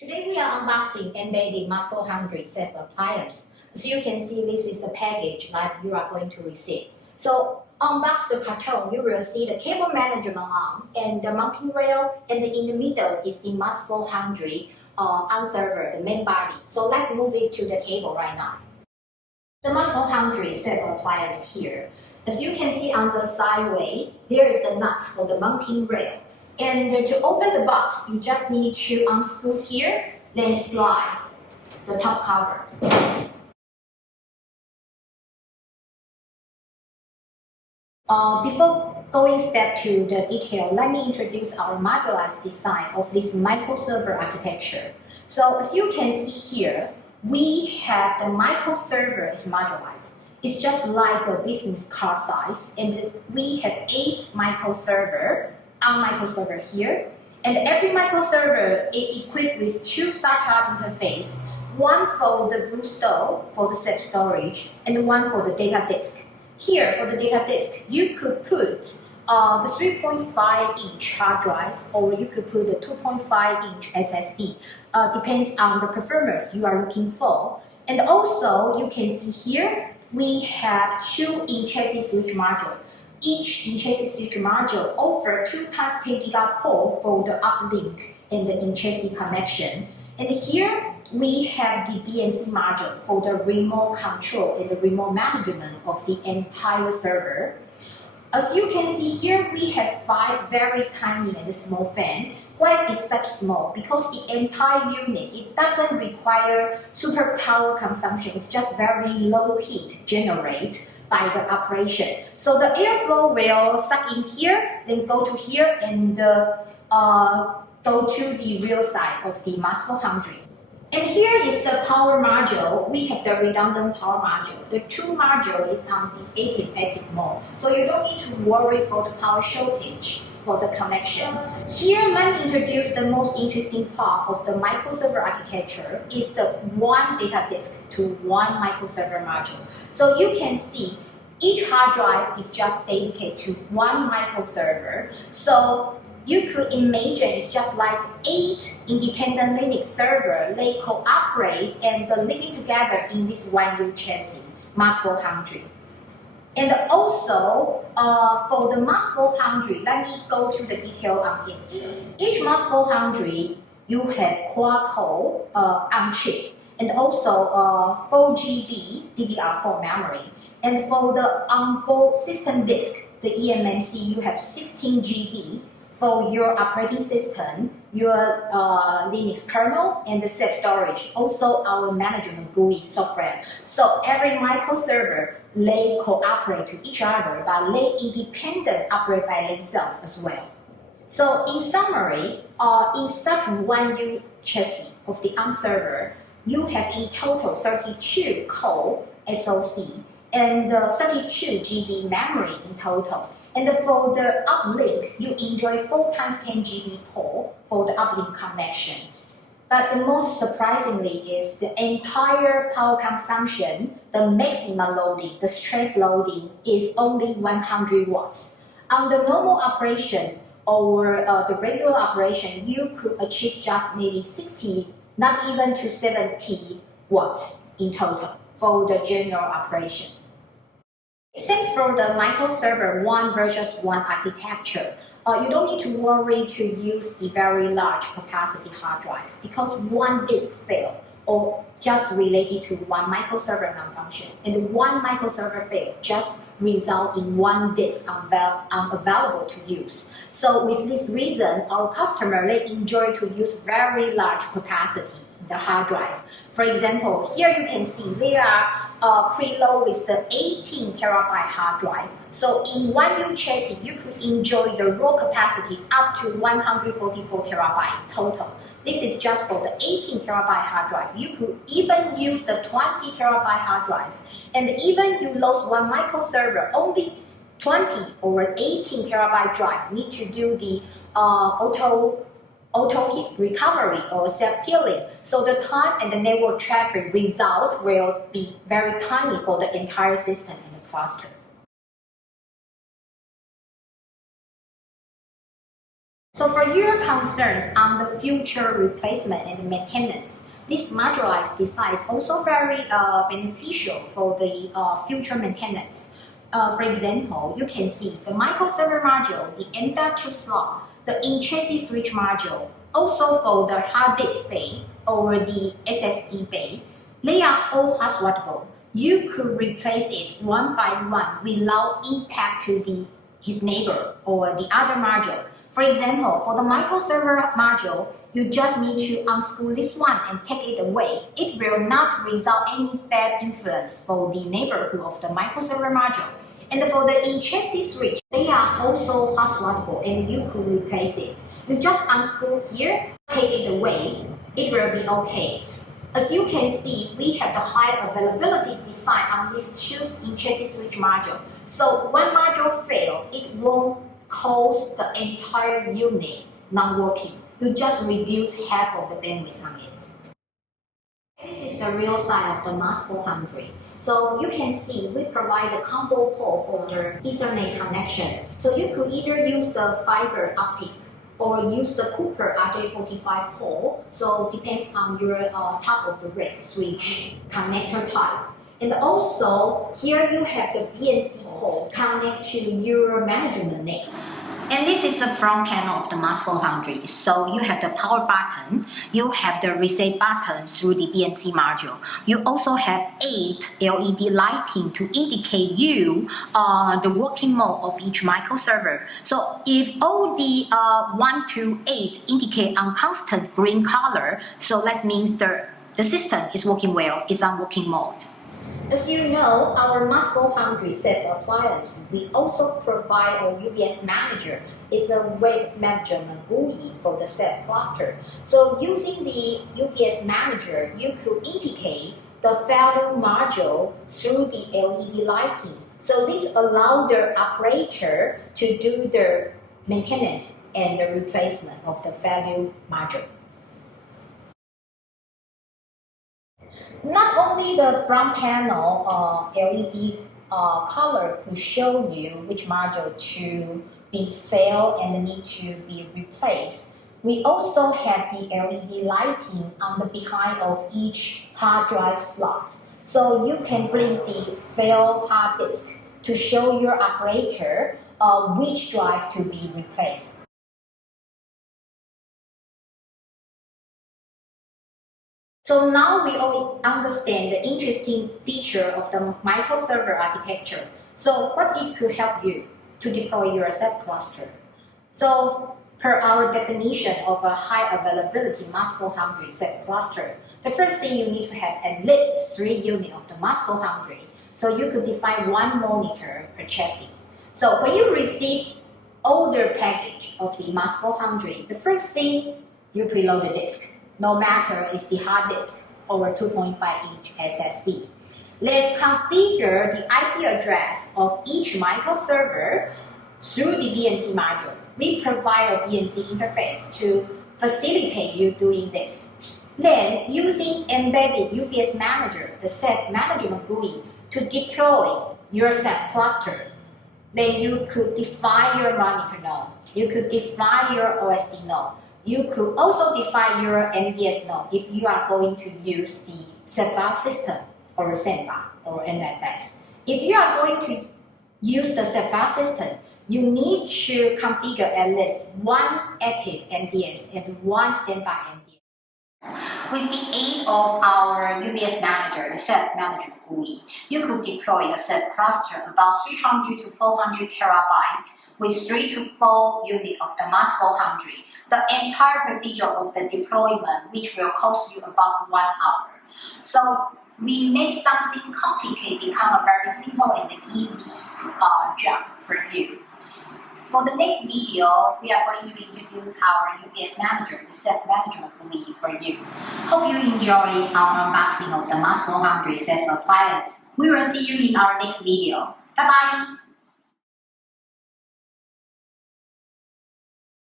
Today we are unboxing and embedding Mas400 Ceph Appliance. As you can see, this is the package that you are going to receive. So unbox the carton, you will see the cable management arm and the mounting rail, and in the middle is the Mas400 arm server, the main body. So let's move it to the table right now. The Mas400 Ceph Appliance here. As you can see on the sideway, there is the nuts for the mounting rail. And to open the box, you just need to unscrew here, then slide the top cover. Before going step to the detail, let me introduce our modularized design of this microserver architecture. So as you can see here, we have the microserver is modularized. It's just like a business card size, and we have 8 microserver here, and every microserver is equipped with 2 SATA interface, one for the blue stove for the Ceph storage, and one for the data disk. Here, for the data disk, you could put the 3.5-inch hard drive, or you could put the 2.5-inch SSD. Depends on the performance you are looking for. And also, you can see here, we have 2 in-chassis switch module. Each in-chassis switch module offers 2 times 10 gigabit port for the uplink and the in-chassis connection. And here we have the BMC module for the remote control and the remote management of the entire server. As you can see here, we have 5 very tiny and small fans. Why is such small? Because the entire unit, it doesn't require super power consumption. It's just very low heat generate by the operation. So the airflow will suck in here, then go to here, and go to the real side of the Mas400. And here is the power module. We have the redundant power module. The 2 module is on the active mode. So you don't need to worry for the power shortage for the connection. Here, let me introduce the most interesting part of the microserver architecture is the 1 data disk to 1 microserver module. So you can see each hard drive is just dedicated to 1 microserver. So you could imagine it's just like 8 independent Linux servers. They cooperate and living together in this one U chassis, Mas400. And also, for the Mas400, let me go to the detail on it. Each Mas400, you have quad-core on chip, and also 4 GB DDR4 memory. And for the onboard system disk, the eMMC, you have 16 GB for your operating system, your Linux kernel, and the Ceph storage. Also, our management GUI software. So every microserver, they cooperate to each other, but they independent operate by themselves as well. So in summary, in such one U chassis of the ARM server, you have in total 32 core SoC and 32 GB memory in total. And for the uplink, you enjoy 4 times 10 GB port for the uplink connection. But the most surprisingly is the entire power consumption, the maximum loading, the stress loading is only 100 watts. On the normal operation or the regular operation, you could achieve just maybe 60, not even to 70 watts in total for the general operation. Thanks for the microserver 1 versus 1 architecture. You don't need to worry to use the very large capacity hard drive because one disk failed or just related to 1 microserver non-function, and 1 microserver fail just result in 1 disk unavailable to use. So with this reason, our customer, they enjoy to use very large capacity in the hard drive. For example, here you can see there are preload with the 18 terabyte hard drive. So in one U chassis, you could enjoy the raw capacity up to 144 terabyte in total. This is just for the 18 terabyte hard drive. You could even use the 20 terabyte hard drive. And even you lost 1 microserver, only 20 or 18 terabyte drive need to do the auto heat recovery or self-healing. So the time and the network traffic result will be very tiny for the entire system in the cluster. So for your concerns on the future replacement and maintenance, this modularized design is also very beneficial for the future maintenance. For example, you can see the microserver module, the M.2 slot, the in-chassis switch module, also for the hard disk bay or the SSD bay, they are all hot swappable. You could replace it one by one without impact to his neighbor or the other module. For example, for the microserver module, you just need to unscrew this one and take it away. It will not result any bad influence for the neighborhood of the microserver module. And for the in-chassis switch, they are also hot swappable and you could replace it. You just unscrew here, take it away, it will be okay. As you can see, we have the high availability design on this two in-chassis switch module. So one module fail, it won't cause the entire unit not working. You just reduce half of the bandwidth on it. This is the real side of the MAS 400. So you can see we provide a combo port for the Ethernet connection. So you could either use the fiber optic or use the Cooper RJ45 port. So depends on your top of the rack switch connector type. And also here you have the BNC port connect to your management net. And this is the front panel of the MAS 400. So you have the power button, you have the reset button through the BNC module. You also have 8 LED lighting to indicate you the working mode of each microserver. So if all the 1 to 8 indicate on constant green color, so that means the system is working well, it's on working mode. As you know, our MAS 400 Ceph Appliance, we also provide a UVS Manager. It's a web management GUI for the Ceph cluster. So using the UVS Manager, you could indicate the failure module through the LED lighting. So this allows the operator to do the maintenance and the replacement of the failure module. Not only the front panel LED color could show you which module to be failed and need to be replaced. We also have the LED lighting on the behind of each hard drive slot. So you can blink the failed hard disk to show your operator which drive to be replaced. So now we all understand the interesting feature of the microserver architecture. So what it could help you to deploy your Ceph cluster. So per our definition of a high availability MAS 400 Ceph cluster, the first thing you need to have at least 3 units of the MAS 400. So you could define 1 monitor per chassis. So when you receive older package of the MAS 400, the first thing you preload the disk. No matter it's the hard disk or 2.5-inch SSD. Then configure the IP address of each microserver through the BNC module. We provide a BNC interface to facilitate you doing this. Then, using embedded UVS Manager, the Ceph management GUI, to deploy your Ceph cluster. Then you could define your monitor node. You could define your OSD node. You could also define your NVS node if you are going to use the Ceph system or Sandbox or NFS. If you are going to use the Ceph system, you need to configure at least 1 active NDS and 1 standby NDS. With the aid of our UVS Manager, the Ceph Management GUI, you could deploy a Ceph cluster about 300 to 400 terabytes with 3 to 4 units of the MAS 400. The entire procedure of the deployment, which will cost you about 1 hour. So we make something complicated become a very simple and easy job for you. For the next video, we are going to introduce our UVS Manager, the Ceph Management GUI for you. Hope you enjoy our unboxing of the MAS 400 Ceph Appliance. We will see you in our next video. Bye-bye!